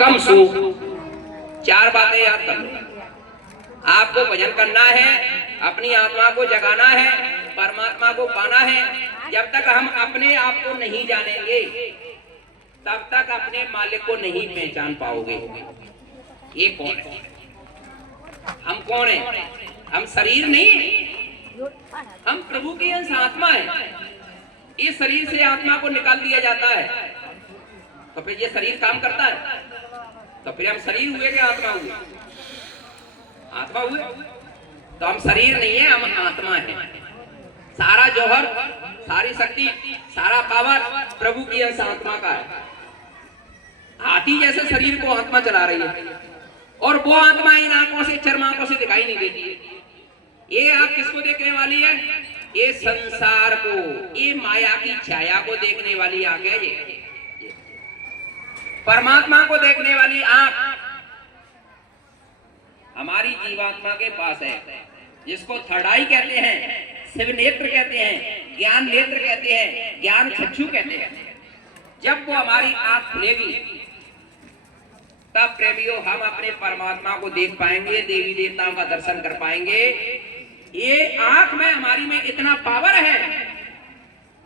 कम सुख। चार बातें याद कर लो। आपको भजन करना है, अपनी आत्मा को जगाना है, परमात्मा को पाना है। जब तक हम अपने आप को नहीं जानेंगे तब तक अपने मालिक को नहीं पहचान पाओगे। ये कौन है? हम कौन है? हम शरीर नहीं है, हम प्रभु की अंश आत्मा है। इस शरीर से आत्मा को निकाल दिया जाता है तो फिर ये शरीर काम करता है, तो फिर हम शरीर हुए कि आत्मा हुए? आत्मा हुए। तो हम शरीर नहीं है, हम आत्मा है। सारा जौहर, सारी शक्ति, सारा पावर प्रभु की अंश आत्मा का है। हाथी जैसे शरीर को आत्मा चला रही है और वो आत्मा इन आंखों से, चर्म आंखों से दिखाई नहीं देती। ये आंख किसको देखने वाली है? ये संसार को, ये माया की छाया को देखने वाली आंख है। ये परमात्मा को देखने वाली आंख हमारी जीवात्मा के पास है, जिसको थर्ड आई कहते हैं, शिव नेत्र कहते हैं, ज्ञान नेत्र कहते हैं, ज्ञान चक्षु कहते हैं। जब वो हमारी आंख खुलेगी तब प्रेमियों हम अपने परमात्मा को देख पाएंगे, देवी देवताओं का दर्शन कर पाएंगे। ये आंख में, हमारी में इतना पावर है।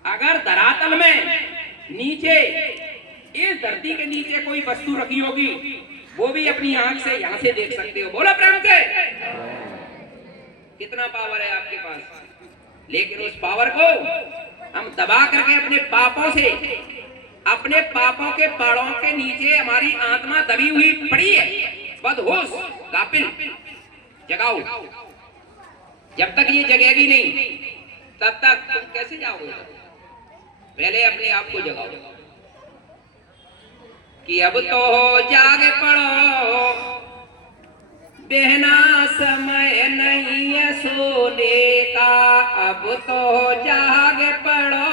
अगर धरातल में नीचे, इस धरती के नीचे कोई वस्तु रखी होगी, वो भी अपनी आंख से यहां से देख सकते हो। बोलो प्रेम से, कितना पावर है आपके पास। लेकिन उस पावर को हम दबा करके अपने पापों के पहाड़ों के नीचे हमारी आत्मा दबी हुई पड़ी है। बदहोश, गाफिल, जगाओ। जब तक ये जगेगी नहीं तब तक तुम कैसे जाओगे? पहले अपने आप को जगाओ कि अब तो जाग पड़ो, देना समय नहीं है सोने का। अब तो जाग पड़ो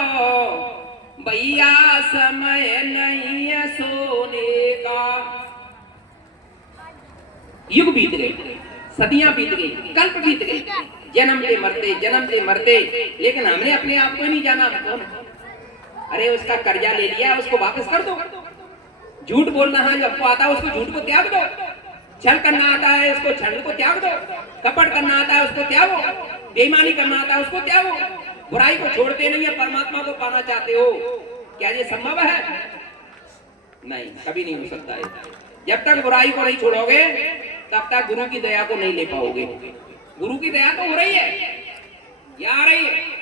भैया, समय नहीं है सोने का। युग बीत गए, सदियां बीत गई, कल्प बीत गए, जन्म से मरते, लेकिन हमने अपने आप को नहीं जाना। हम कौन? अरे उसका कर्जा ले लिया, उसको वापस कर दो। झूठ बोलना है जो आपको आता है, उसको झूठ को त्याग दो। छल करना आता है, उसको छल को त्याग दो। कपट करना आता है, उसको त्यागो। बेईमानी करना आता है, उसको त्यागो। बुराई को छोड़ते नहीं है, परमात्मा को पाना चाहते हो। क्या ये संभव है? नहीं, कभी नहीं हो सकता है। जब तक बुराई को नहीं छोड़ोगे तब तक गुरु की दया को नहीं ले पाओगे। गुरु की दया तो हो रही है, या आ रही है?